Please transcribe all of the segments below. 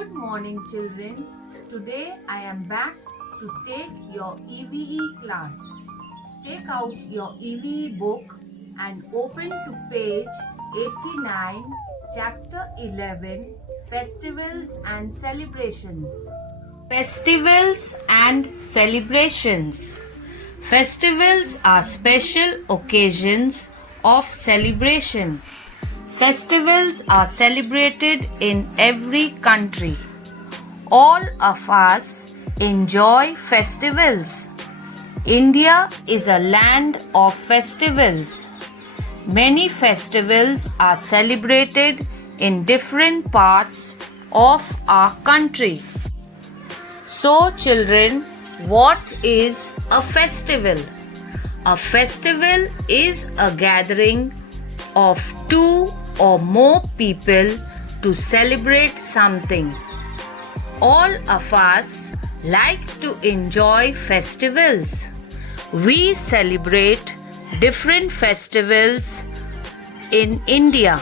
Good morning, children. Today I am back to take your EVE class. Take out your EVE book and open to page 89, chapter 11, Festivals and Celebrations. Festivals and Celebrations. Festivals are special occasions of celebration. Festivals are celebrated in every country. All of us enjoy festivals. India is a land of festivals. Many festivals are celebrated in different parts of our country. So, children, what is a festival? A festival is a gathering of two or more people to celebrate something. All of us like to enjoy festivals. We celebrate different festivals in India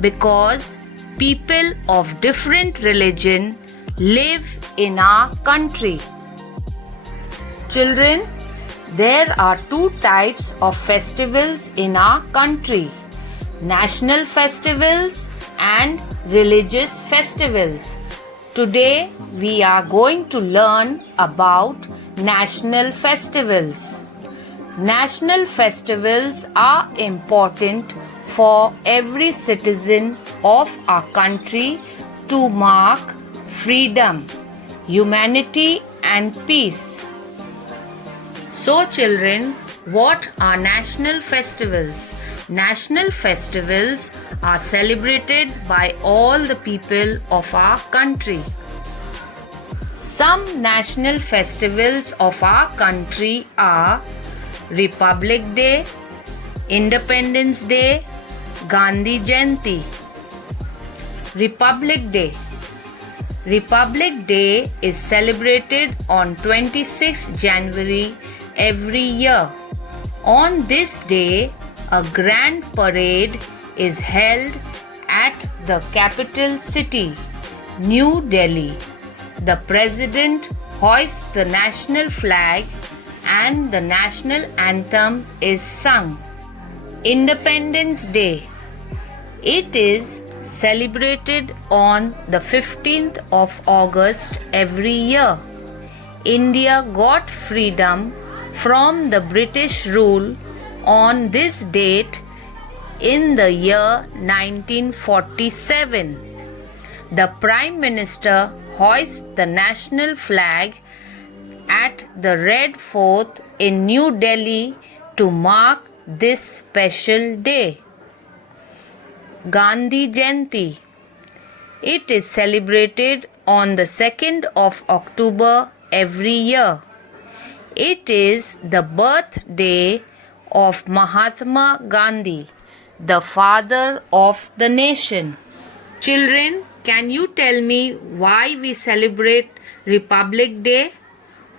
because people of different religion live in our country. Children, there are two types of festivals in our country: national festivals and religious festivals. Today we are going to learn about national festivals. National festivals are important for every citizen of our country to mark freedom, humanity, and peace. So, children, what are national festivals? National festivals are celebrated by all the people of our country. Some national festivals of our country are Republic Day, Independence Day, Gandhi Jayanti. Republic Day. Republic Day is celebrated on 26 January every year. On this day, a grand parade is held at the capital city, New Delhi. The president hoists the national flag and the national anthem is sung. Independence Day. It is celebrated on the 15th of August every year. India got freedom from the British rule on this date in the year 1947. The Prime Minister hoists the national flag at the Red Fort in New Delhi to mark this special day. Gandhi Jayanti. It is celebrated on the 2nd of October every year. It is the birthday of Mahatma Gandhi, the father of the nation. Children, can you tell me why we celebrate Republic Day?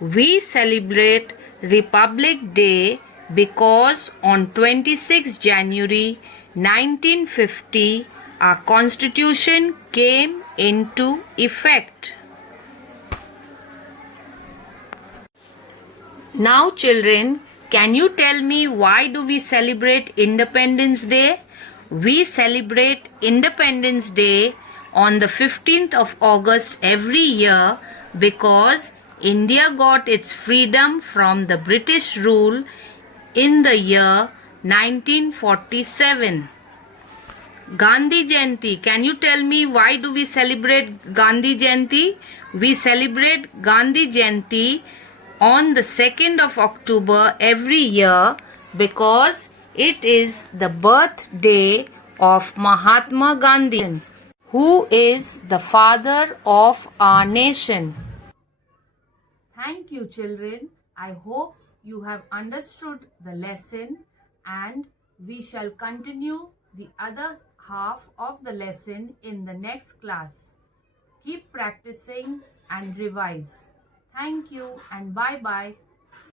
We celebrate Republic Day because on 26 January 1950 our constitution came into effect. Now, children, can you tell me why do we celebrate Independence Day? We celebrate Independence Day on the 15th of August every year because India got its freedom from the British rule in the year 1947. Gandhi Jayanti. Can you tell me why do we celebrate Gandhi Jayanti? We celebrate Gandhi Jayanti on the 2nd of October every year because it is the birthday of Mahatma Gandhi, who is the father of our nation. Thank you, children. I hope you have understood the lesson and we shall continue the other half of the lesson in the next class. Keep practicing and revise. Thank you and bye-bye.